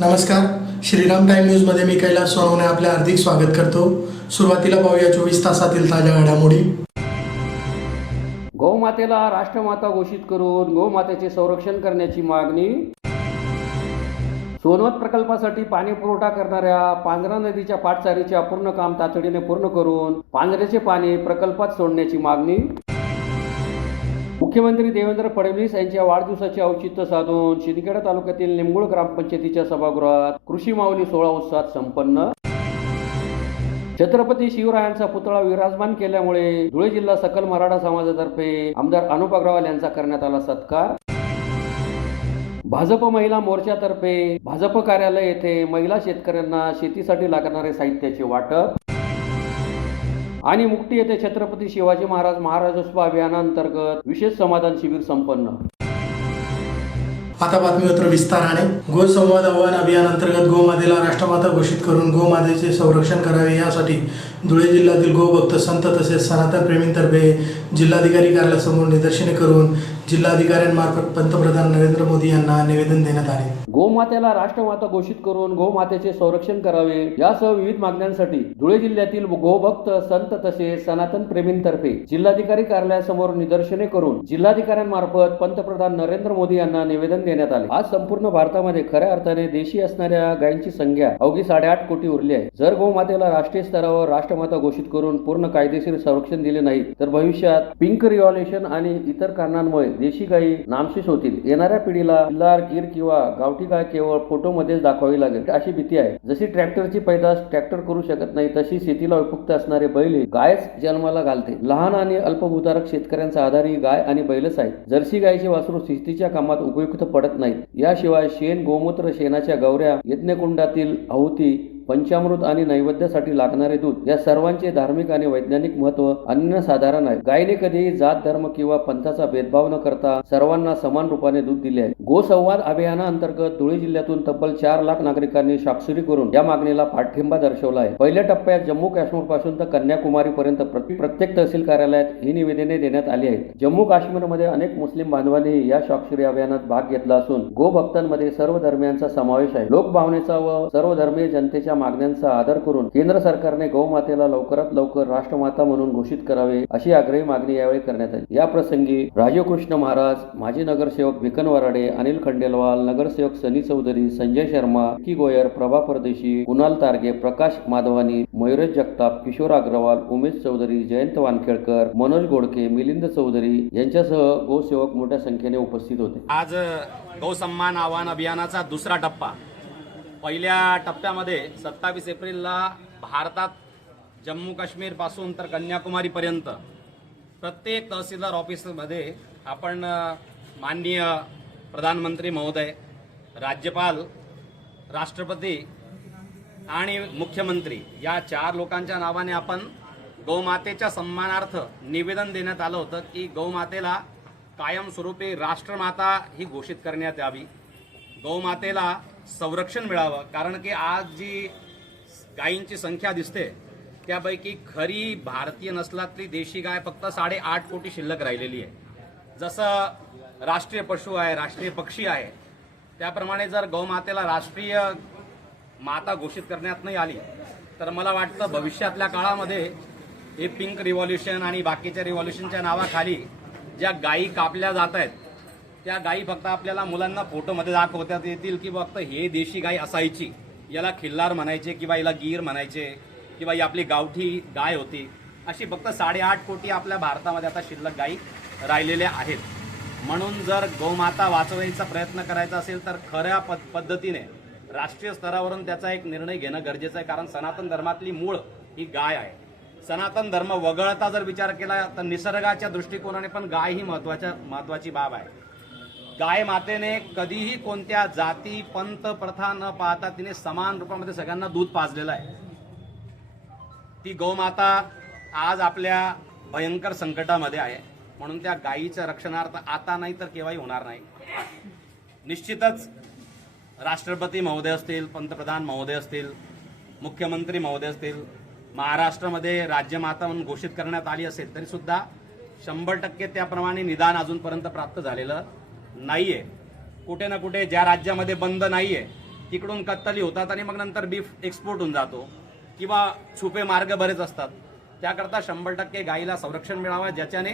नमस्कार, श्रीराम टाइम न्यूजमध्ये मी कैलास सोनवणे आपले हार्दिक स्वागत करतो। सुरुवातीला पाहूया 24 तासातील ताज्या घडामोडी। गौमातेला राष्ट्रमाता घोषित करून गौमातेचे संरक्षण करण्याची मागणी। सोनवत प्रकल्पासाठी पाणी पुरवठा करणाऱ्या पांझरा नदीच्या पाटचारीचे अपूर्ण काम तातडीने पूर्ण करून पांझऱ्याचे पाणी प्रकल्पात सोडण्याची मागणी। मुख्यमंत्री देवेंद्र फडणवीस यांच्या वाढदिवसाचे औचित्य साधून शिंदखेडा तालुक्यातील निंबूळ ग्रामपंचायतीच्या सभागृहात कृषी माऊली सोहळा उत्साहात संपन्न। छत्रपती शिवरायांचा पुतळा विराजमान केल्यामुळे धुळे जिल्हा सकल मराठा समाजातर्फे आमदार अनुप अग्रवाल यांचा करण्यात आला सत्कार। भाजप महिला मोर्चातर्फे भाजप कार्यालय येथे महिला शेतकऱ्यांना शेतीसाठी लागणारे साहित्याचे वाटप। आणि मुक्ती येथे छत्रपती शिवाजी महाराज महाराजोत्सव अभियानांतर्गत विशेष समाधान शिबिर संपन्न। आता बातमीपत्र विस्ताराने। गो संवाद आव्हान अभियान अंतर्गत गोमातेला राष्ट्रमाता घोषित करून गोमातेचे संरक्षण करावे यासाठी धुळे जिल्ह्यातील गोभक्त संत तसेच सनातन प्रेमींतर्फे जिल्हाधिकारी कार्यालयासमोर निदर्शने करून जिल्हाधिकाऱ्यांमार्फत पंतप्रधान नरेंद्र मोदी यांना निवेदन देण्यात आले। गोमातेला राष्ट्रमाता घोषित करून गोमातेचे संरक्षण करावे यासह विविध मागण्यांसाठी धुळे जिल्ह्यातील गोभक्त संत तसेच सनातन प्रेमींतर्फे जिल्हाधिकारी कार्यालयासमोर निदर्शने करून जिल्हाधिकाऱ्यांमार्फत पंतप्रधान नरेंद्र मोदी यांना निवेदन देण्यात आले। आज संपूर्ण भारतामध्ये खऱ्या अर्थाने देशी असणाऱ्या गायींची संख्या अवघी 8.5 कोटी उरली आहे। जर गोमातेला राष्ट्रीय स्तरावर राष्ट्रमाता घोषित करून पूर्ण कायदेशीर संरक्षण दिले नाही तर भविष्यात पिंक रिव्हॉल्युशन आणि इतर कारणांमुळे देशी गायी नामशेष होतील। येणाऱ्या पिढीला किल्लार, गीर किंवा गावठी गाय केवळ फोटोमध्येच दाखवावी लागेल अशी भीती आहे। जशी ट्रॅक्टरची पैदास ट्रॅक्टर करू शकत नाही तशी शेतीला उपयुक्त असणारे बैल गायच जन्माला घालते। लहान आणि अल्पभूधारक शेतकऱ्यांचा आधार ही गाय आणि बैलच आहे। जर्सी गायचे वासरू शेतीच्या कामात उपयुक्त पडत नाहीत। याशिवाय शेण, गोमूत्र, शेणाच्या गवऱ्या, यज्ञकुंडातील आहुती, पंचामृत आणि नैवेद्यासाठी लागणारे दूध या सर्वांचे धार्मिक आणि वैज्ञानिक महत्त्व अनन्यसाधारण आहे। गायीने कधीही जात, धर्म किंवा पंथाचा भेदभाव न करता सर्वांना समान रूपाने दूध दिले आहे। गोसंवाद अभियानाअंतर्गत धुळे जिल्ह्यातून तब्बल 4 लाख नागरिकांनी स्वाक्षरी करून या मागणीला पाठिंबा दर्शवला आहे। पहिल्या टप्प्यात जम्मू काश्मीर पासून तर कन्याकुमारी पर्यंत प्रत्येक तहसील कार्यालयात ही निवेदने देण्यात आली आहेत। जम्मू काश्मीरमध्ये अनेक मुस्लिम बांधवांनी या स्वाक्षरी अभियानात भाग घेतला असून गोभक्तांमध्ये सर्व धर्मियांचा समावेश आहे। लोकभावनेचा व सर्वधर्मीय जनतेच्या मागण्यांचा आदर करून केंद्र सरकारने गौमातेला लवकरात लवकर राष्ट्रमाता म्हणून घोषित करावे अशी आग्रही मागणी यावेळी करण्यात आली। या प्रसंगी राजीव कृष्ण महाराज, माजी नगरसेवक भिकन वराडे, अनिल खंडेलवाल, नगरसेवक सनी चौधरी, संजय शर्मा, की गोयर, प्रभा परदेशी, कुणाल तारगे, प्रकाश माधवानी, मयुरेश जगताप, किशोर अग्रवाल, उमेश चौधरी, जयंत वानखेडकर, मनोज गोडके, मिलिंद चौधरी यांच्यासह गोसेवक मोठ्या संख्येने उपस्थित होते। आज गौसन्मान आव्हान अभियानाचा दुसरा टप्पा। पहिल्या टप्प्यामध्ये 27 एप्रिलला भारतात जम्मू काश्मीर पासून तर कन्याकुमारी पर्यंत प्रत्येक तहसीलदार ऑफिसमध्ये आपण माननीय प्रधानमंत्री महोदय, राज्यपाल, राष्ट्रपती आणि मुख्यमंत्री या 4 लोकांच्या नावाने आपण गौमातेच्या सन्मानार्थ निवेदन देण्यात आलं होतं की गौमातेला कायमस्वरूपी राष्ट्रमाता ही घोषित करण्यात यावी। गौमातेला संरक्षण मिळावं, कारण की आज जी गायींची संख्या दिसते त्यापैकी खरी भारतीय नसलातली देशी गाय फक्त 8.5 कोटी शिल्लक राहिलेली आहे। जसं राष्ट्रीय पशु आहे, राष्ट्रीय पक्षी आहे, त्याप्रमाणे जर गौमातेला राष्ट्रीय माता घोषित करण्यात नाही आली तर मला वाटतं भविष्यातल्या काळामध्ये हे पिंक रिव्हॉल्युशन आणि बाकीच्या रिव्हॉल्युशनच्या नावाखाली ज्या गायी कापल्या जात आहेत त्या गायी फक्त आपल्याला मुलांना फोटोमध्ये दाखवतात येतील की फक्त हे देशी गाय असायची, याला खिल्लार म्हणायचे किंवा याला गीर म्हणायचे किंवा ही आपली गावठी गाय होती, अशी फक्त 8.5 कोटी आपल्या भारतामध्ये आता शिल्लक गायी राहिलेल्या आहेत। म्हणून जर गौमाता वाचवायचा प्रयत्न करायचा असेल तर खऱ्या पद्धतीने राष्ट्रीय स्तरावरून त्याचा एक निर्णय घेणं गरजेचं आहे, कारण सनातन धर्मातली मूळ ही गाय आहे। सनातन धर्म वगळता जर विचार केला तर निसर्गाच्या दृष्टिकोनाने पण गाय ही महत्वाची बाब आहे। गाय मातेने कधीही कोणत्या जाती, पंथ, प्रथा न पाहता तिने समान रूपामध्ये सगळ्यांना दूध पाजलेलं आहे। ती गौमाता आज आपल्या भयंकर संकटामध्ये आहे, म्हणून त्या गायीच्या रक्षणार्थ आता नाही तर केव्हाही होणार नाही। निश्चितच राष्ट्रपती महोदय असतील, पंतप्रधान महोदय असतील, मुख्यमंत्री महोदय असतील, महाराष्ट्रामध्ये राज्यमाता म्हणून घोषित करण्यात आली असेल तरी सुद्धा 100% त्याप्रमाणे निदान अजूनपर्यंत प्राप्त झालेलं नाहीये। कुठे ना कुठे ज्या राज्यामध्ये बंद नाहीये तिकडून कत्तली होतात आणि मग नंतर बीफ एक्सपोर्ट होऊन जातो किंवा छुपे मार्ग बरेच असतात. त्याकरता 100% गायीला संरक्षण मिळावं, ज्याच्याने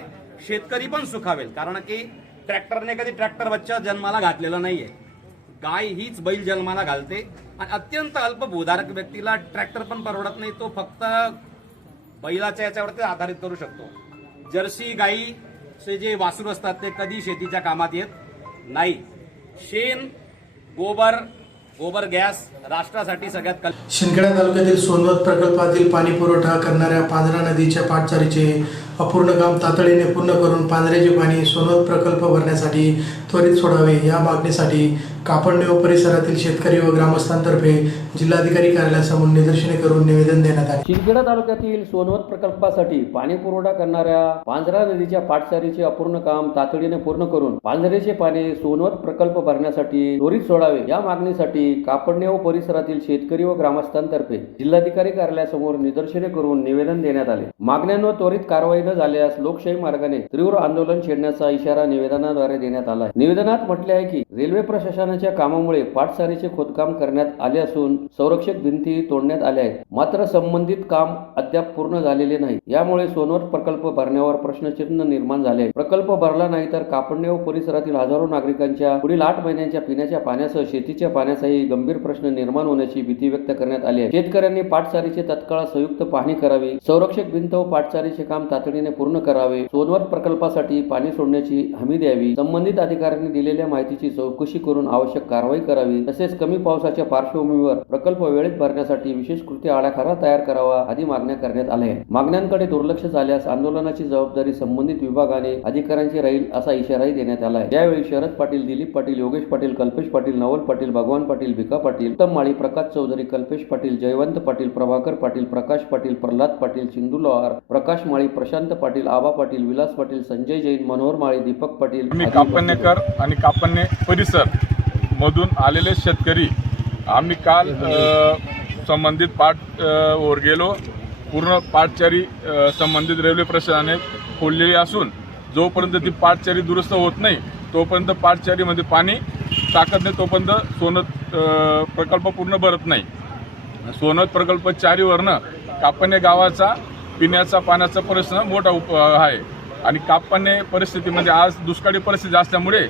शेतकरी पण सुखावेल. कारण की ट्रॅक्टरने कधी ट्रॅक्टर बच्चा जन्माला घातलेला नाहीये. गाय हीच बैल जन्माला घालते आणि अत्यंत अल्पभूधारक व्यक्तीला ट्रॅक्टर पण परवडत नाही, तो फक्त बैलाच्या याच्यावरती आधारित करू शकतो. जर्सी गायीचे जे वासरू असतात ते कधी शेतीच्या कामात येत नाही. शेण, गोबर गॅस राष्ट्रासाठी सगळ्यात शिंदखेडा तालुक्यातील सोनवत प्रकल्पातील पाणी पुरवठा करणाऱ्या पांझरा नदीच्या पाटचारीचे अपूर्ण काम तातडीने पूर्ण करून पांझऱ्याचे पाणी सोनवत प्रकल्प भरण्यासाठी त्वरित सोडावे, या मागणीसाठी कापडणे व परिसरातील शेतकरी व ग्रामस्थांतर्फे जिल्हाधिकारी कार्यालयासमोर निदर्शने करून निवेदन देण्यात आले. शिंदखेडा तालुक्यातील सोनवत प्रकल्पासाठी पाणी पुरवठा करणाऱ्या पांझरा नदीच्या पाटचारीचे अपूर्ण काम तातडीने पूर्ण करून पांझरेचे पाणी सोनवत प्रकल्प भरण्यासाठी त्वरित सोडावे, या मागणीसाठी कापडणे व परिसरातील शेतकरी व ग्रामस्थांतर्फे जिल्हाधिकारी कार्यालयासमोर निदर्शने करून निवेदन देण्यात आले. मागण्यांवर त्वरित कारवाई न झाल्यास लोकशाही मार्गाने तीव्र आंदोलन छेडण्याचा इशारा निवेदनाद्वारे देण्यात आला आहे. निवेदनात म्हटले आहे की रेल्वे प्रशासनाच्या कामामुळे पाटसारीचे खोदकाम करण्यात आले असून संरक्षक भिंती तोडण्यात आल्या आहेत, मात्र संबंधित काम अद्याप पूर्ण झालेले नाही. यामुळे सोनवत प्रकल्प भरण्यावर प्रश्नचिन्ह निर्माण झाले. प्रकल्प भरला नाही तर कापडणे व परिसरातील हजारो नागरिकांच्या पुढील 8 महिन्यांच्या पिण्याच्या पाण्यासह शेतीच्या पाण्याचाही गंभीर प्रश्न निर्माण होण्याची भीती व्यक्त करण्यात आली आहे. शेतकऱ्यांनी पाटसारीचे तत्काळ संयुक्त पाहणी करावी, संरक्षक भिंत व पाटसारीचे काम तातडीने पूर्ण करावे, सोनवत प्रकल्पासाठी पाणी सोडण्याची हमी द्यावी, संबंधित अधिकाऱ्यांनी दिलेल्या माहितीची चौकशी करून आवश्यक कारवाई करावी, तसेच कमी पावसाच्या पार्श्वभूमीवर प्रकल्प वेळेत भरण्यासाठी विशेष कृती आराखडा तयार करावा आदी मागण्या करण्यात आल्या आहेत. मागण्यांकडे दुर्लक्ष झाल्यास आंदोलनाची जबाबदारी संबंधित विभागाने अधिकाऱ्यांची राहील असा इशाराही देण्यात आला आहे. यावेळी शरद पाटील, दिलीप पाटील, योगेश पाटील, कल्पेश पाटील, नवल पाटील, भगवान पाटील, भिका पाटील, उत्तम माळी, प्रकाश चौधरी, कल्पेश पाटील, जयवंत पाटील, प्रभाकर पाटील, प्रकाश पाटील, प्रल्हाद पाटील, चिंदू लोहार, प्रकाश माळी, प्रशांत पाटील, आबा पाटील, विलास पाटील, संजय जैन, मनोहर माळी, दीपक पाटील, मी कापडणेकर आणि कापडणे परिसर मधून आलेले शेतकरी आम्ही काल संबंधित पाट वर गेलो. पूर्ण पाटचारी संबंधित रेल्वे प्रशासनाने खोदलेली असून जोपर्यंत ती पाटचारी दुरुस्त होत नाही तोपर्यंत पाटचारीमध्ये पाणी टाकत नाही, तोपर्यंत सोनत प्रकल्प पूर्ण भरत नाही. सोनत प्रकल्प चारीवरनं कापडणे गावाचा पिण्याचा पाण्याचा प्रश्न मोठा आहे आणि कापडणे परिस्थितीमध्ये आज दुष्काळी परिस्थिती असल्यामुळे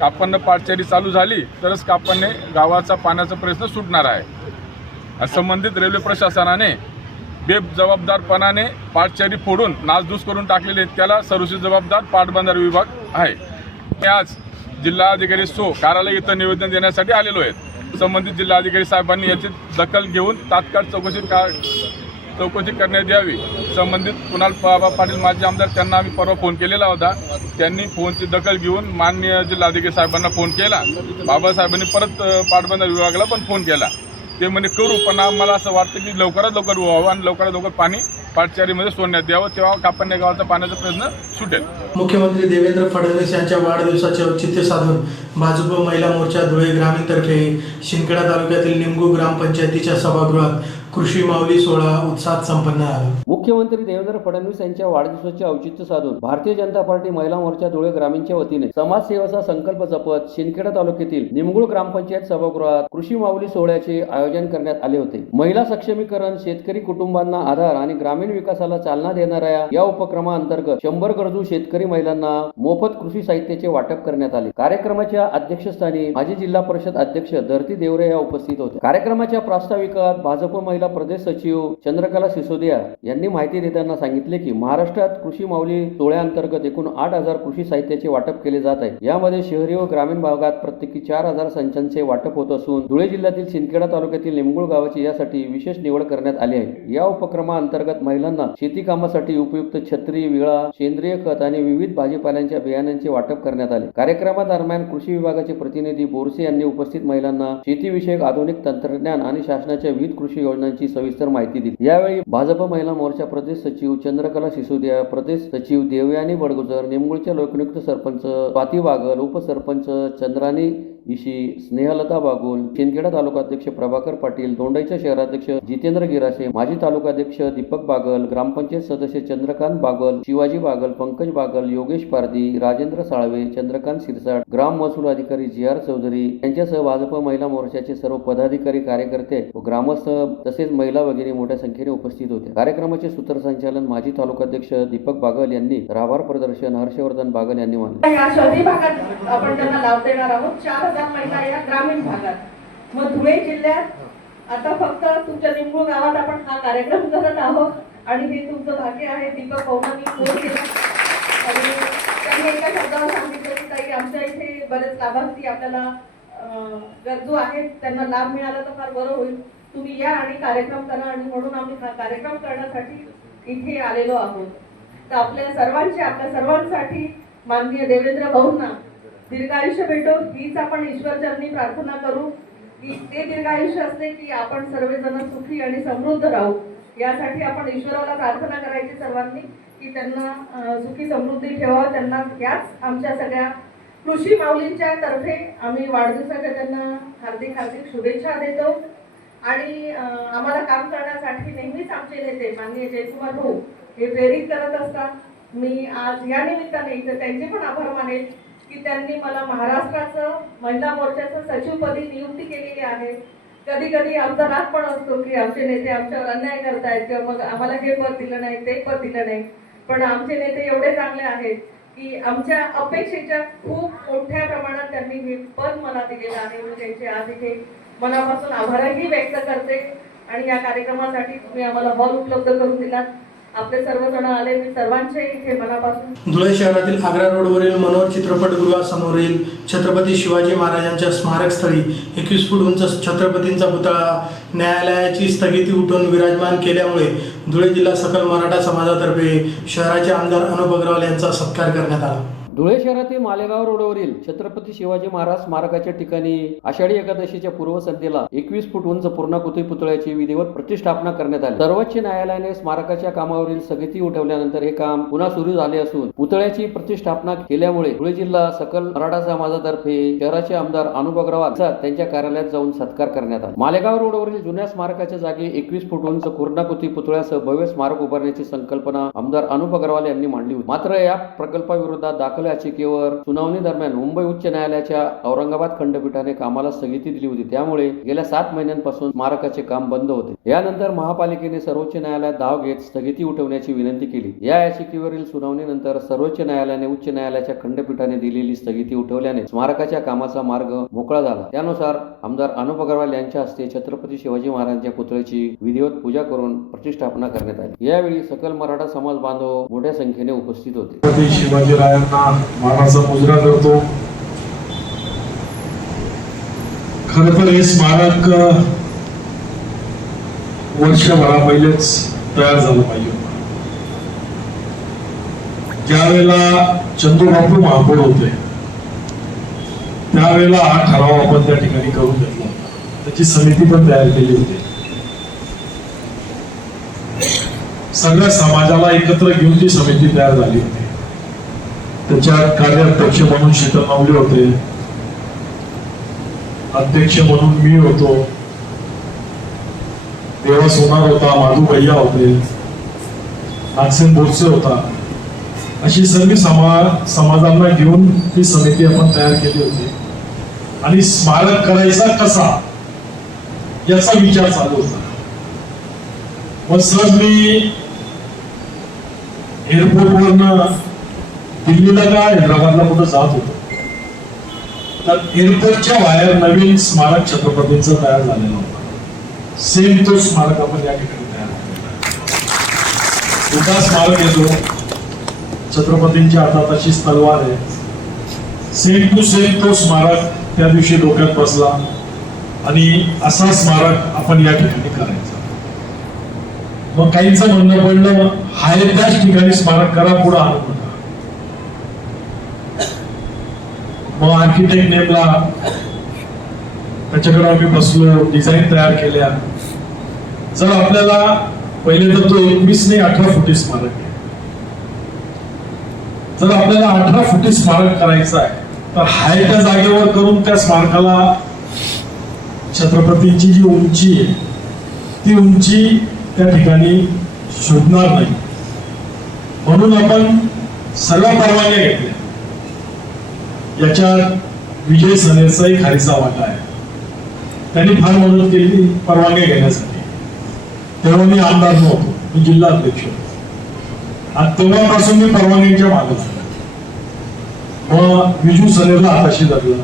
कापडणे पाटचारी चालू झाली तरच कापडणे गावाचा पाण्याचा प्रश्न सुटणार आहे. संबंधित रेल्वे प्रशासनाने बेजबाबदारपणाने पाटचारी फोडून नासधूस करून टाकलेले, त्याला सर्वस्वी जबाबदार पाटबंधारे विभाग आहे. मी आज जिल्हाधिकारी कार्यालय इथं निवेदन देण्यासाठी आलेलो आहे. संबंधित जिल्हाधिकारी साहेबांनी याची दखल घेऊन तात्काळ चौकशी करण्यात यावी. संबंधित कुणाल पाटील माजी आमदार त्यांना आम्ही परवा फोन केलेला होता. त्यांनी फोनची दखल घेऊन माननीय जिल्हाधिकारी साहेबांना फोन केला. बाबासाहेबांनी परत पाटबंधारे विभागाला पण फोन केला. ते म्हणे करू, पण आम्हाला असं वाटतं की लवकरात लवकर व्हावं आणि लवकरात लवकर पाणी पाटचारीमध्ये सोडण्यात यावं, तेव्हा कापडणे गावाचा पाण्याचा प्रश्न सुटेल. मुख्यमंत्री देवेंद्र फडणवीस यांच्या वाढदिवसाचे औचित्य साधून भाजप महिला मोर्चा धुळे ग्रामीणतर्फे शिंदखेडा तालुक्यातील निमगू ग्रामपंचायतीच्या सभागृहात कृषी माऊली सोहळा उत्साहात संपन्न झाला. मुख्यमंत्री देवेंद्र फडणवीस यांच्या वाढदिवसाचे औचित्य साधून भारतीय जनता पार्टी महिला मोर्चा धुळे ग्रामीणच्या वतीने समाजसेवेचा संकल्प जपत शिंदखेडा तालुक्यातील निमगुळ ग्रामपंचायत सभागृहात कृषी माऊली सोहळ्याचे आयोजन करण्यात आले होते. महिला सक्षमीकरण, शेतकरी कुटुंबांना आधार आणि ग्रामीण विकासाला चालना देणाऱ्या या उपक्रमाअंतर्गत 100 गरजू शेतकरी महिलांना मोफत कृषी साहित्याचे वाटप करण्यात आले. कार्यक्रमाच्या अध्यक्षस्थानी माजी जिल्हा परिषद अध्यक्ष धरती देवरे या उपस्थित होते. कार्यक्रमाच्या प्रास्ताविकात भाजप महिला प्रदेश सचिव चंद्रकला सिसोदिया यांनी माहिती देताना सांगितले की महाराष्ट्रात कृषी माऊली सोहळ्याअंतर्गत एकूण 8,000 कृषी साहित्याचे वाटप केले जात आहे. यामध्ये शहरी व ग्रामीण भागात प्रत्येकी 4,000 संचांचे वाटप होत असून धुळे जिल्ह्यातील शिंदखेडा तालुक्यातील निमगुळ गावाची यासाठी विशेष निवड करण्यात आली आहे. या उपक्रमाअंतर्गत महिलांना शेती कामासाठी उपयुक्त छत्री, विळा, सेंद्रिय खत आणि विविध भाजीपाल्यांच्या बियाण्यांचे वाटप करण्यात आले. कार्यक्रमादरम्यान कृषी विभागाचे प्रतिनिधी बोरसे यांनी उपस्थित महिलांना शेतीविषयक आधुनिक तंत्रज्ञान आणि शासनाच्या विविध कृषी योजनांची सविस्तर माहिती दिली. यावेळी भाजप महिला मोर्चा प्रदेश सचिव चंद्रकला सिसोदिया, प्रदेश सचिव देवयानी बडगुजर, निमगुळच्या लोकनियुक्त सरपंच स्वाती वागल, उपसरपंच चंद्राणी इशी स्नेहलता बागुल, शिंदखेडा तालुकाध्यक्ष प्रभाकर पाटील, दोंडाईचा शहराध्यक्ष जितेंद्र गिरासे, माजी तालुकाध्यक्ष दीपक बागल, ग्रामपंचायत सदस्य चंद्रकांत बागल, शिवाजी बागल, पंकज बागल, योगेश पारदी, राजेंद्र साळवे, चंद्रकांत सिरसाट, ग्राम महसूल अधिकारी जी.आर. चौधरी यांच्यासह भाजप महिला मोर्चाचे सर्व पदाधिकारी, कार्यकर्ते व ग्रामस्थ तसेच महिला वगैरे मोठ्या संख्येने उपस्थित होते. कार्यक्रमाचे सूत्रसंचालन माजी तालुकाध्यक्ष दीपक बागल यांनी, आभार प्रदर्शन हर्षवर्धन बागल यांनी मानले. या शहरी भागात आपण त्यांना लाभ देणार आहोत. 4,000 महिला या ग्रामीण भागात. मग धुळे जिल्ह्यात आता फक्त तुमच्या निंबूळ गावात आपण हा कार्यक्रम करत आहोत आणि हे तुमचं भाग्य आहे. दीपक भाऊंनी फोन केला आणि त्यांनी एका शब्दावर सांगितलं की ताई आमच्या इथे बरेच लाभार्थी आपल्याला गरजू आहेत, त्यांना लाभ मिळाला तर फार बरं होईल, तुम्ही या आणि कार्यक्रम करा. आणि म्हणून आम्ही हा कार्यक्रम करण्यासाठी इथे आलेलो आहोत. तर आपल्या सर्वांसाठी माननीय देवेंद्र भाऊंना दीर्घायुष्य भेटो हीच आपण ईश्वरचरणी प्रार्थना करू की ते दीर्घायुष्य असते की आपण सर्वजण सुखी आणि समृद्ध राहू. यासाठी आपण ईश्वराला प्रार्थना करायची सर्वांनी की त्यांना सुखी समृद्धी ठेवावं. त्यांना याच आमच्या सगळ्या कृषी माऊलींच्या तर्फे आम्ही वाढदिवसाच्या त्यांना हार्दिक शुभेच्छा देतो. आणि आम्हाला काम करण्यासाठी नेहमीच आमचे नेते माननीय जयकुमार भाऊ हे प्रेरित करत असतात. मी आज या निमित्ताने इथे त्यांचे पण आभार मानेल की त्यांनी मला महाराष्ट्राचं महिला मोर्चाचं सचिवपदी नियुक्ती केलेली आहे. कधी कधी आमचा राग पण असतो की आमचे नेते आमच्यावर अन्याय करतायत किंवा मग आम्हाला हे पद दिलं नाही ते पद दिलं नाही. पण आमचे नेते एवढे चांगले आहेत की आमच्या अपेक्षेच्या खूप मोठ्या प्रमाणात त्यांनी हे पद मला दिलेलं आहे. मी त्यांचे आज इथे मनापासून आभारही व्यक्त करते. आणि या कार्यक्रमासाठी तुम्ही आम्हाला हॉल उपलब्ध करून दिलात. आपले सर्वजण आले, मी सर्वांचे इथे मनापासून. धुळे शहरातील आग्रा रोडवरील मनोहर चित्रपटगृहासमोरील छत्रपती शिवाजी महाराजांच्या स्मारकस्थळी 21 फूट उंच छत्रपतींचा पुतळा न्यायालयाची स्थगिती उठवून विराजमान केल्यामुळे धुळे जिल्हा सकल मराठा समाजातर्फे शहराचे आमदार अनुप अग्रवाल यांचा सत्कार करण्यात आला. धुळे शहरातील मालेगाव रोडवरील छत्रपती शिवाजी महाराज स्मारकाच्या ठिकाणी आषाढी एकादशीच्या पूर्वसंध्येला 21 फूट उंच पूर्णाकृती पुतळ्याची विधिवत प्रतिष्ठापना करण्यात आली. सर्वोच्च न्यायालयाने स्मारकाच्या कामावरील स्थगिती उठवल्यानंतर हे काम पुन्हा सुरू झाले असून पुतळ्याची प्रतिष्ठापना केल्यामुळे धुळे जिल्हा सकल मराठा समाजातर्फे शहराचे आमदार अनुप अग्रवाल त्यांच्या कार्यालयात जाऊन सत्कार करण्यात आला. मालेगाव रोडवरील जुन्या स्मारकाच्या जागी 21 फूट उंच पूर्णाकृती पुतळ्यासह भव्य स्मारक उभारण्याची संकल्पना आमदार अनुप अग्रवाल यांनी मांडली होती. मात्र या प्रकल्पाविरोधात दाखल याचिकेवर सुनावणी दरम्यान मुंबई उच्च न्यायालयाच्या औरंगाबाद खंडपीठाने कामाला स्थगिती दिली होती. त्यामुळे गेल्या 7 महिन्यांपासून स्मारकाचे काम बंद होते. यानंतर महापालिकेने सर्वोच्च न्यायालयात धाव घेत स्थगिती उठवण्याची विनंती केली. या याचिकेवरील सुनावणीनंतर सर्वोच्च न्यायालयाने उच्च न्यायालयाच्या खंडपीठाने दिलेली स्थगिती उठवल्याने स्मारकाच्या कामाचा मार्ग मोकळा झाला. त्यानुसार आमदार अनुप अग्रवाल यांच्या हस्ते छत्रपती शिवाजी महाराजांच्या पुतळ्याची विधिवत पूजा करून प्रतिष्ठापना करण्यात आली. यावेळी सकल मराठा समाज बांधव मोठ्या संख्येने उपस्थित होते. शिवाजीरायांना मानाचा मुजरा करतो. खर तर हे स्मारक वर्षभरा पहिलेच तयार झालं पाहिजे. ज्यावेळेला चंद्रबाबू महापौर होते त्यावेळेला हा ठराव आपण त्या ठिकाणी करून घेतला होता. त्याची समिती पण तयार केली होती. सगळ्या समाजाला एकत्र घेऊन ती समिती तयार झाली होती. त्याच्यात कार्याध्यक्ष म्हणून शीतल माऊली होते, अध्यक्ष म्हणून मी होतो, देवा सोनार होता, माधू भैया होते, नागसेन बोरसे होता. अशी सर्व समाजांना घेऊन ती समिती आपण तयार केली होती. आणि स्मारक करायचा कसा याचा विचार चालू होता. मग सहज मी एअरपोर्टवरनं दिल्लीला का हैदराबादला कुठं जात होतो तर एअरपोर्टच्या बाहेर नवीन स्मारक छत्रपतींचं तयार झालेलं होतं. सेम तो स्मारक आपण या ठिकाणी तयार केला. उभा स्मारक येतो, छत्रपतींच्या हातात अशीच तलवार आहे. सेम टू सेम तो स्मारक त्या दिवशी डोक्यात बसला आणि असा स्मारक आपण या ठिकाणी करायचा. मग काहींचं म्हणणं पडलं हाय त्याच ठिकाणी स्मारक करा, पुढे आणू नका. मग आर्किटेक्ट नेमला, त्याच्याकडे आम्ही बसलो, डिझाईन तयार केल्या. जर आपल्याला पहिले तर तो 21 नाही 18 फुटी स्मारक आहे. जर आपल्याला 18 फुटी स्मारक करायचं आहे तर हाय त्या जागेवर करून त्या स्मारकाला छत्रपतींची जी उंची आहे ती उंची त्या ठिकाणी शोधणार नाही, म्हणून आपण सर्व परवानग्या घेतल्या. याच्यात विजय सनेचाही खारीचा वाटा आहे. त्यांनी फार मदत केली परवानग्या घेण्यासाठी. तेव्हा मी आमदार नव्हतो, मी जिल्हा अध्यक्ष होतो. आणि तेव्हापासून मी परवानग्यांच्या मागे लागलो. मग विजू सनेला हाताशी धरलं,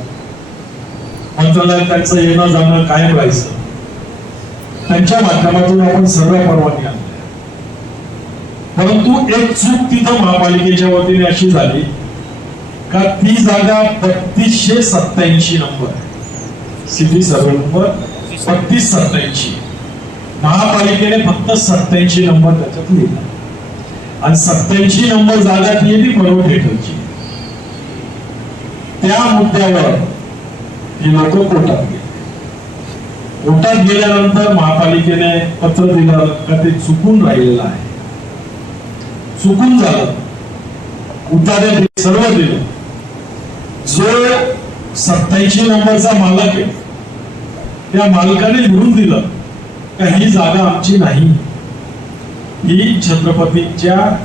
मंत्रालयात त्यांचं येणं जाणं कायम राहायचं. त्यांच्या माध्यमातून आपण सर्व परवानगी आणल्या. परंतु एक चूक तिथं महापालिकेच्या वतीने अशी झाली का ती जागा 3287 नंबर, सिटी सर्वे नंबर 3287, महापालिकेने फक्त 87 नंबर त्याच्यात लिहिला. आणि 87 नंबर जागा ती आहे ती मनोहर थिएटरची. त्या मुद्द्यावर ही लोक कोर्टात गेले. कोर्टात गेल्यानंतर महापालिकेने पत्र दिलं का ते चुकून राहिलेलं आहे, चुकून झालं, उतारे सर्व दिलं. जो 87 नंबरचा मालक आहे त्या मालकाने लिहून दिलं का ही जागा आमची नाही, ही छत्रपतींच्या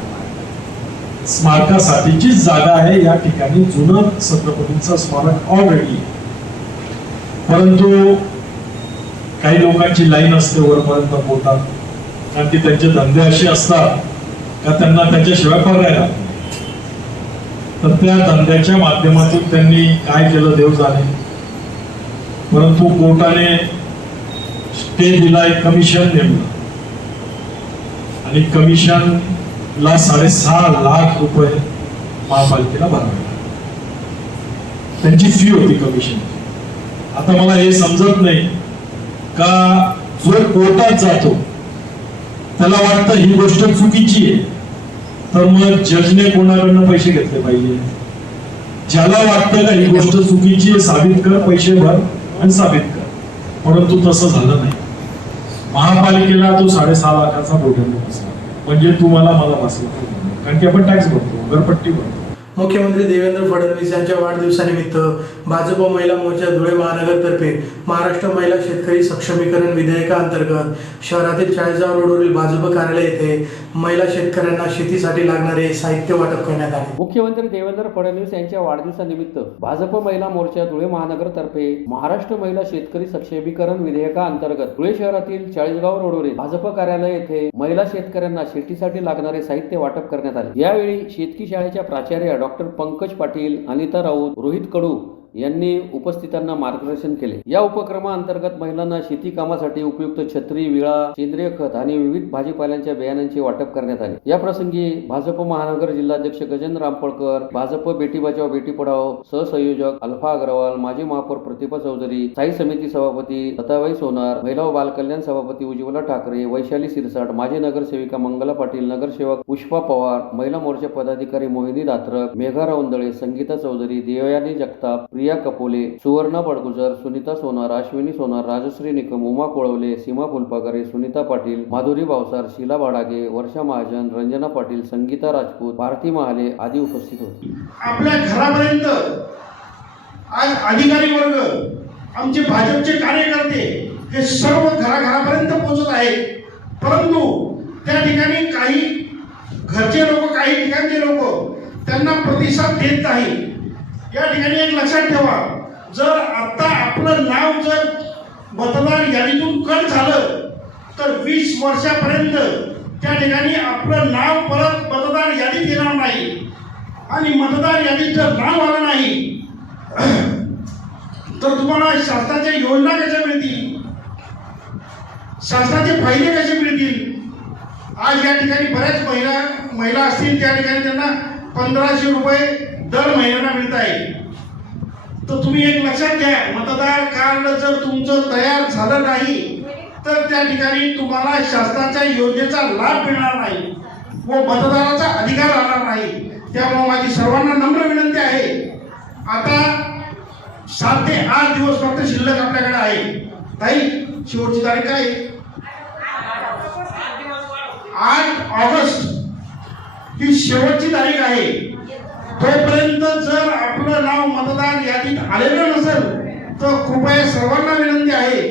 स्मारकासाठीचीच जागा आहे. या ठिकाणी जुनं छत्रपतींचं स्मारक ऑलरेडी. परंतु काही लोकांची लाईन असते वरपर्यंत पोटात, कारण की त्यांचे धंदे असे असतात का त्यांना त्याच्याशिवाय पर्याय नाही. तर त्या धंद्याच्या माध्यमातून त्यांनी काय केलं देव जाणे. परंतु कोर्टाने स्टे दिला, एक कमिशन नेमलं आणि कमिशनला 6.5 लाख रुपये महापालिकेला भरावे. त्यांची फी होती कमिशन. आता मला हे समजत नाही का जो कोर्टात जातो त्याला वाटतं ही गोष्ट चुकीची आहे, तर मग जजने कोणाकडनं पैसे घेतले पाहिजे. ज्याला वाटतं का ही गोष्ट चुकीची आहे साबित कर, पैसे भर आणि साबित कर. परंतु तसं झालं नाही. महापालिकेला तो 6.5 लाखाचा बोटन बसला, म्हणजे तुम्हाला मला बसला, कारण की आपण टॅक्स भरतो, घरपट्टी भरतो. मुख्यमंत्री देवेंद्र फडणवीस यांच्या वाढदिवसानिमित्त भाजप महिला मोर्चा धुळे महानगरतर्फे महाराष्ट्र महिला शेतकरी सक्षमीकरण विधेयकाअंतर्गत शहरातील 40गाव रोडवरील भाजप कार्यालय येथे महिला शेतकऱ्यांना शेतीसाठी लागणारे साहित्य वाटप करण्यात आले. मुख्यमंत्री देवेंद्र फडणवीस यांच्या वाढदिवसानिमित्त भाजप महिला मोर्चा धुळे महानगरतर्फे महाराष्ट्र महिला शेतकरी सक्षमीकरण विधेयकाअंतर्गत धुळे शहरातील 40गाव रोडवरील भाजप कार्यालय येथे महिला शेतकऱ्यांना शेतीसाठी लागणारे साहित्य वाटप करण्यात आले. यावेळी शेतकी शाळेच्या प्राचार्य डॉक्टर पंकज पाटील, अनिता राऊत, रोहित कडू यांनी उपस्थितांना मार्गदर्शन केले. या उपक्रमाअंतर्गत महिलांना शेती कामासाठी उपयुक्त छत्री, विळा, सेंद्रिय खत आणि विविध भाजीपाल्यांच्या बियाणांचे वाटप करण्यात आले. या प्रसंगी भाजप महानगर जिल्हाध्यक्ष गजेंद्र रामपळकर, भाजप बेटी बचाओ बेटी पढाओ सहसंयोजक अल्फा अग्रवाल, माजी महापौर प्रतिभा चौधरी, स्थायी समिती सभापती लताबाई सोनार, महिला व बालकल्याण सभापती उज्ज्वला ठाकरे, वैशाली सिरसाट, माजी नगरसेविका मंगला पाटील, नगरसेवक पुष्पा पवार, महिला मोर्चा पदाधिकारी मोहिनी दात्रक, मेघा रावंदळे, संगीता चौधरी, देवयानी जगताप, प्रिया कपोले, सुवर्णा बडगुजर, सुनीता सोनार, अश्विनी सोनार, राजश्री निकम, उमा कोळवले, सीमा फुलपाकरे, सुनीता पाटील, माधुरी भावसार, शीला भाडागे, वर्षा महाजन, रंजना पाटील, संगीता राजपूत, भारती महाले आदी उपस्थित होते. आपल्या घरापर्यंत आज अधिकारी वर्ग, आमचे भाजपचे कार्यकर्ते हे सर्व घराघरापर्यंत पोहोचत आहेत. परंतु त्या ठिकाणी काही घरचे लोक, काही ठिकाणचे लोक त्यांना प्रतिसाद देत नाही. या ठिकाणी एक लक्षात ठेवा, जर आता आपलं नाव जर मतदार यादीतून कट झालं तर 20 वर्षापर्यंत त्या ठिकाणी आपलं नाव परत मतदार यादीत येणार नाही. आणि मतदार यादीत जर नाव आलं नाही तर तुम्हाला शासनाच्या योजना कशा मिळतील, शासनाचे फायदे कसे मिळतील. आज या ठिकाणी बऱ्याच महिला असतील, त्या ठिकाणी त्यांना 1500 रुपये दर महिन्याला मिळत आहे. तर तुम्ही एक लक्षात घ्या, मतदार कार्ड जर तुमचं तयार झालं नाही तर त्या ठिकाणी तुम्हाला शासनाच्या योजनेचा लाभ मिळणार नाही व मतदाराचा अधिकार राहणार नाही. त्यामुळे माझी सर्वांना नम्र विनंती आहे, आता 7 ते 8 दिवस फक्त शिल्लक आपल्याकडे आहे. ताई, शेवटची तारीख आहे 8 ऑगस्ट ही शेवटची तारीख आहे. तोपर्यंत जर आपलं नाव मतदार यादीत आलेलं नसेल तर कृपया सर्वांना विनंती आहे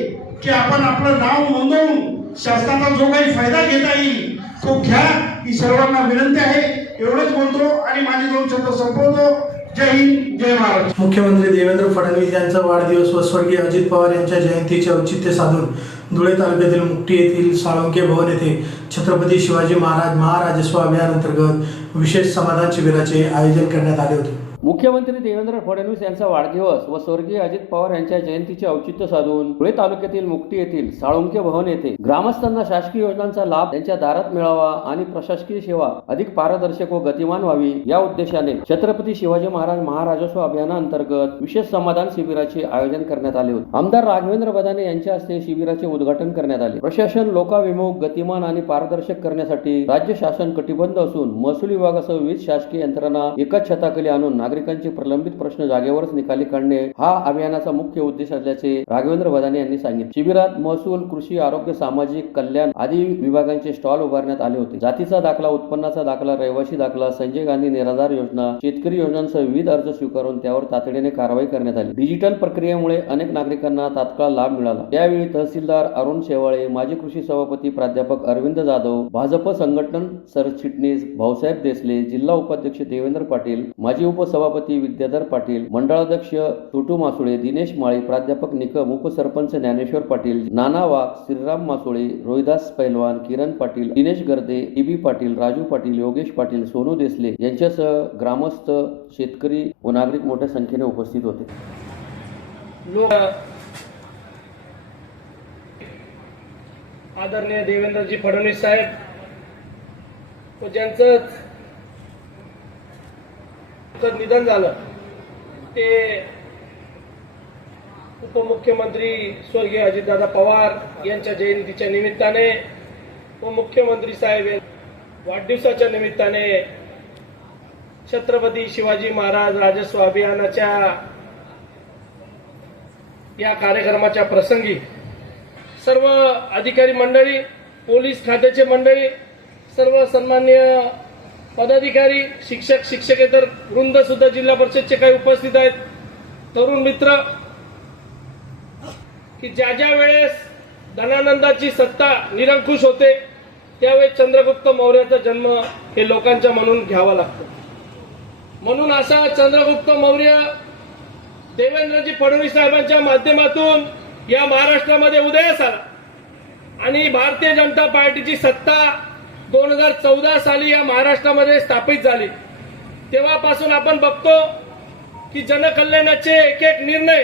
की आपण आपलं नाव नोंदवून शासनाचा जो काही फायदा घेता येईल तो घ्या, ही सर्वांना विनंती आहे. एवढंच बोलतो आणि माझे 2 शब्द संपवतो. जय हिंद, जय महाराष्ट्र. मुख्यमंत्री देवेंद्र फडणवीस यांचा वाढदिवस व स्वर्गीय अजित पवार यांच्या जयंतीचे औचित्य साधून धुळे तालुक्यातील मुकटी येथील साळुंके भवन येथे छत्रपती शिवाजी महाराज महाराजस्व अभियानांतर्गत विशेष समाधान शिबिराचे आयोजन करण्यात आले होते. मुख्यमंत्री देवेंद्र फडणवीस यांचा वाढदिवस व स्वर्गीय अजित पवार यांच्या जयंतीचे औचित्य साधून धुळे तालुक्यातील मुकटी येथील साळुंके भवन येथे ग्रामस्थांना शासकीय योजनांचा लाभ त्यांच्या दारात मिळावा आणि प्रशासकीय सेवा अधिक पारदर्शक व गतिमान व्हावी या उद्देशाने छत्रपती शिवाजी महाराज महाराजस्व अभियानांतर्गत विशेष समाधान शिबिराचे आयोजन करण्यात आले होते. आमदार राघवेंद्र बदाने यांच्या हस्ते शिबिराचे उद्घाटन करण्यात आले. प्रशासन लोकाभिमुख, गतिमान आणि पारदर्शक करण्यासाठी राज्य शासन कटिबद्ध असून महसूल विभागासह विविध शासकीय यंत्रणा एकाच छताखाली आणून नागरिकांचे प्रलंबित प्रश्न जागेवरच निकाली काढणे हा अभियानाचा मुख्य उद्देश असल्याचे राघवेंद्र बदाने यांनी सांगितले. शिबिरात महसूल, कृषी, आरोग्य, सामाजिक कल्याण आदी विभागांचे स्टॉल उभारण्यात आले होते. जातीचा दाखला, उत्पन्नाचा दाखला, रहिवासी दाखला, संजय गांधी निराधार योजना, शेतकरी योजनांसह विविध अर्ज स्वीकारून त्यावर तातडीने कारवाई करण्यात आली. डिजिटल प्रक्रियेमुळे अनेक नागरिकांना तात्काळ लाभ मिळाला. यावेळी तहसीलदार अरुण शेवाळे, माजी कृषी सभापती प्राध्यापक अरविंद जाधव, भाजप संघटन सरचिटणीस भाऊसाहेब देसले, जिल्हा उपाध्यक्ष देवेंद्र पाटील, माजी उपसभापती विद्याधर पाटील, मंडळाध्यक्ष छोटू मासुळे, दिनेश माळी, प्राध्यापक निकम, उपसरपंच ज्ञानेश्वर पाटील, नाना वाघ, श्रीराम मासुळे, रोहिदास पैलवान, किरण पाटील, दिनेश गर्दे, टीबी पाटील, राजू पाटील, योगेश पाटील, सोनू देसले यांच्यासह ग्रामस्थ, शेतकरी व नागरिक मोठ्या संख्येने उपस्थित होते. आदरणीय देवेंद्रजी फडणवीस साहेब व ज्यांचं निधन झालं ते उपमुख्यमंत्री स्वर्गीय अजितदादा पवार यांच्या जयंतीच्या निमित्ताने व मुख्यमंत्री साहेब वाढदिवसाच्या निमित्ताने छत्रपती शिवाजी महाराज राजस्व अभियानाच्या या कार्यक्रमाच्या प्रसंगी सर्व अधिकारी मंडळी, पोलीस खात्याचे मंडळी, सर्व सन्माननीय पदाधिकारी, शिक्षक, शिक्षकेतर वृंद सुद्धा जिल्हा परिषदचे काही उपस्थित आहेत, तरुण मित्र, की ज्या ज्या वेळेस धनानंदाची सत्ता निरंकुश होते त्यावेळेस चंद्रगुप्त मौर्याचा जन्म हे लोकांच्या म्हणून घ्यावा लागतो. म्हणून असा चंद्रगुप्त मौर्य देवेंद्रजी फडणवीस साहेबांच्या माध्यमातून या महाराष्ट्रामध्ये उदयास आला आणि भारतीय जनता पार्टीची सत्ता 2014 साली या महाराष्ट्रामध्ये स्थापित झाली. तेव्हापासून आपण बघतो की जनकल्याणाचे एक एक निर्णय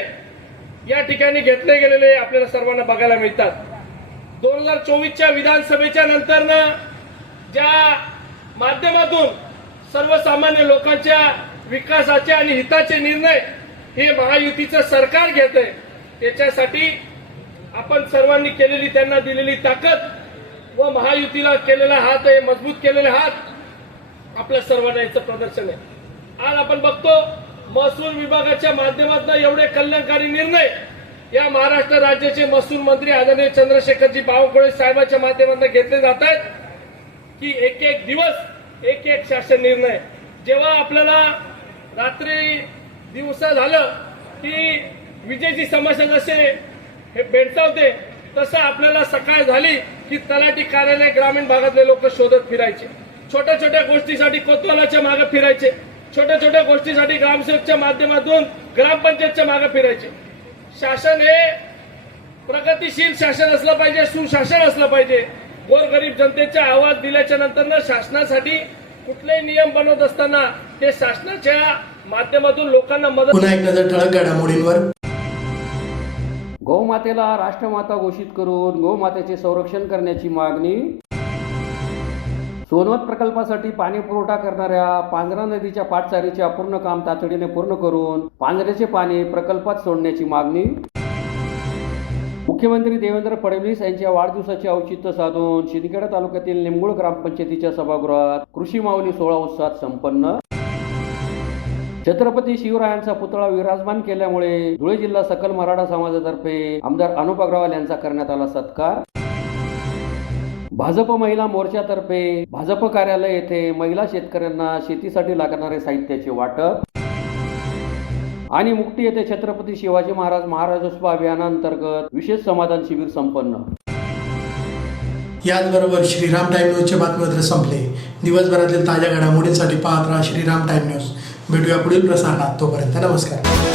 या ठिकाणी घेतले गेलेले आपल्याला सर्वांना बघायला मिळतात. 2024च्या विधानसभेच्या नंतरनं ज्या माध्यमातून सर्वसामान्य लोकांच्या विकासाचे आणि हिताचे निर्णय हे महायुतीचं सरकार घेत आहे, त्याच्यासाठी आपण सर्वांनी केलेली, त्यांना दिलेली ताकद व महायुतीला केलेला हात आहे, मजबूत केलेले हात आपल्या सर्वांना याचं प्रदर्शन आहे. आज आपण बघतो महसूल विभागाच्या माध्यमातून एवढे कल्याणकारी निर्णय या महाराष्ट्र राज्याचे महसूल मंत्री आदरणीय चंद्रशेखरजी बावनकुळे साहेबांच्या माध्यमातून घेतले जात आहेत की एक एक दिवस एक एक शासन निर्णय. जेव्हा आपल्याला रात्री दिवसा झालं की विजेची समस्या जसे हे भेडसावते तसं आपल्याला सकाळ झाली की तलाठी कार्यालय ग्रामीण भागातले लोक शोधत फिरायचे. छोट्या छोट्या गोष्टीसाठी कोतवालाच्या मागे फिरायचे, छोट्या छोट्या गोष्टीसाठी ग्रामसेवकच्या माध्यमातून ग्रामपंचायतच्या मागे फिरायचे. शासन हे प्रगतिशील शासन असलं पाहिजे, सुशासन असलं पाहिजे. गोरगरीब जनतेचा आवाज दिल्याच्या नंतर शासनासाठी कुठलेही नियम बनवत असताना ते शासनाच्या माध्यमातून लोकांना मदत. पुन्हा एक नजर ठळक घडामोडींवर. गौमातेला राष्ट्रमाता घोषित करून गौमातेचे संरक्षण करण्याची मागणी. सोनवत प्रकल्पासाठी पाणी पुरवठा करणाऱ्या पांझरा नदीच्या पाटचारीचे अपूर्ण काम तातडीने पूर्ण करून पांझऱ्याचे पाणी प्रकल्पात सोडण्याची मागणी. मुख्यमंत्री देवेंद्र फडणवीस यांच्या वाढदिवसाचे औचित्य साधून शिंदखेडा तालुक्यातील निमगुळ ग्रामपंचायतीच्या सभागृहात कृषी माऊली सोहळा उत्साहात संपन्न. छत्रपती शिवरायांचा पुतळा विराजमान केल्यामुळे धुळे जिल्हा सकल मराठा समाजातर्फे आमदार अनुप अग्रवाल यांचा करण्यात आला सत्कार. भाजप महिला मोर्चातर्फे भाजप कार्यालय येथे महिला शेतकऱ्यांना शेतीसाठी लागणारे साहित्याचे वाटप आणि मुक्ती येथे छत्रपती शिवाजी महाराज महाराजोत्सव अभियानांतर्गत विशेष समाधान शिबिर संपन्न. याचबरोबर श्रीराम टाइम न्यूजचे बातमीपत्र संपले. दिवसभरातील ताज्या घडामोडींसाठी पाहत राहा श्रीराम टाइम न्यूज. भेटूया पुढील प्रसारणात. तोपर्यंत नमस्कार.